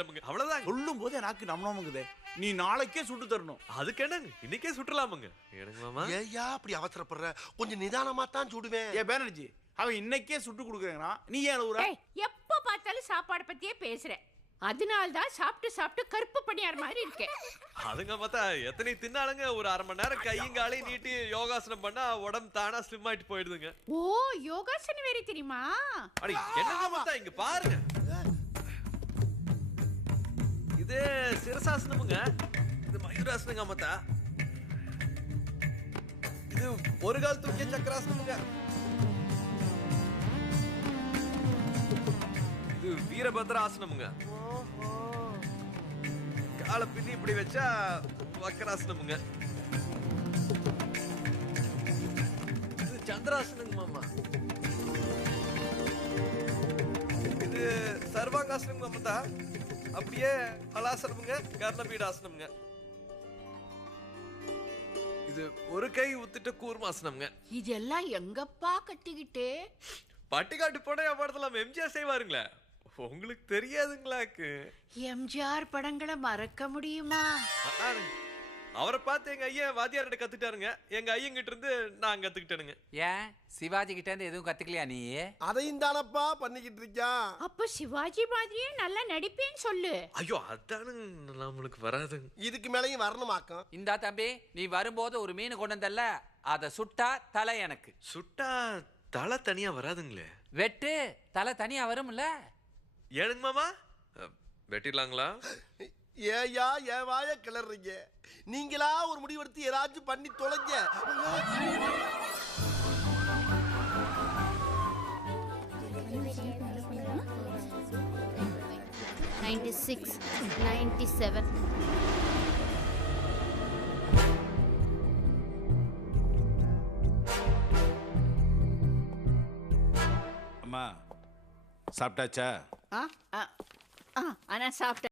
அவ்வளவுதான். சொல்லும் போது எனக்கு நம்மனமுங்குதே. நீ நாளைக்கே சுட்டு தரணும். அதுக்கு என்னங்க இன்னைக்கே சுட்டலாமுங்க. எனக்கு மாமா ஏயா அப்படி அவசரப்படுற? கொஞ்சம் நிதானமா தான் சுடுவேன். ஏ பேனர்ஜி, அவன் இன்னைக்கே சுட்டு கொடுக்குறேன்னா நீ ஏன் ஊரா? எப்ப பார்த்தாலும் சாப்பாடு பத்தியே பேசுற. அதனால்தான் சாப்பிட்டு கருப்பு பணியார் மாதிரி இருக்கேன். அதுங்க பார்த்தா எத்தனை தின்னாலுங்க ஒரு 1/2 மணி நேரம் கையும் காலையும் நீட்டி யோகாசனம் பண்ணா உடம்பு தானா ஸ்லிம் ஆயிட்டு போயிடுதுங்க. ஓ, யோகாசனம் வேற தெரியுமா? அடி என்னங்க பார்த்தா இங்க பாருங்க. இது சிரசாசனமுங்க. இது மயூராசனங்க மத்தா. இது ஒரு கால் தூக்கிய சக்கராசனமுங்க. இது வீரபத்ராசனமுங்க. காலை பின்னி இப்படி வச்சா வக்கராசனமுங்க. இது சந்திராசனங்க மாமா. இது சர்வாங்காசனங்க மாமா. அப்படியே ஹலாசனமுங்க, கர்ணபீடாசனமுங்க. இது ஒரு கை உத்திட்ட கூர்மாசனமுங்க. இதெல்லாம் எங்கப்பா கட்டிக்கிட்டு? பட்டிக்காட்டு போனா படத்துல எம்ஜிஆர் செய்வாருங்களே, உங்களுக்கு தெரியாதுங்களாக்கு? எம்ஜிஆர் படங்களை மறக்க முடியுமா? அவரை பார்த்து எங்க ஐயா வாத்தியார்கிட்ட கத்துட்டாருங்க. எங்க ஐயங்கிட்ட இருந்து நான் கத்துக்கிட்டேனுங்க. ஏன் சிவாஜி கிட்ட இருந்து எதுவும் கத்துக்கலையா நீ? அதையும் தானப்பா பண்ணிக்கிட்டு இருக்கான். அப்ப சிவாஜி மாதிரியே நல்லா நடிப்பேன்னு சொல்லு. ஐயோ அதானுங்க நம்மளுக்கு வராதுங்க. இதுக்கு மேலையும் வரணுமாக்கம். இந்தா தம்பி, நீ வரும்போது ஒரு மீன் கொண்டு வந்தல்ல, அதை சுட்டா தலை எனக்கு. சுட்டா தலை தனியா வராதுங்களே. வெட்டு தலை தனியா வரும்ல. ஏனுங்க மாமா, வெட்டிடலாங்களா? ஏயா ஏன் வாய கிளறீங்க? நீங்களா ஒரு முடிவெடுத்து ஏதாச்சும் பண்ணி தொலைங்க. 96, 97. அம்மா சாப்பிட்டாச்சா? ஆனா சாப்பிட்ட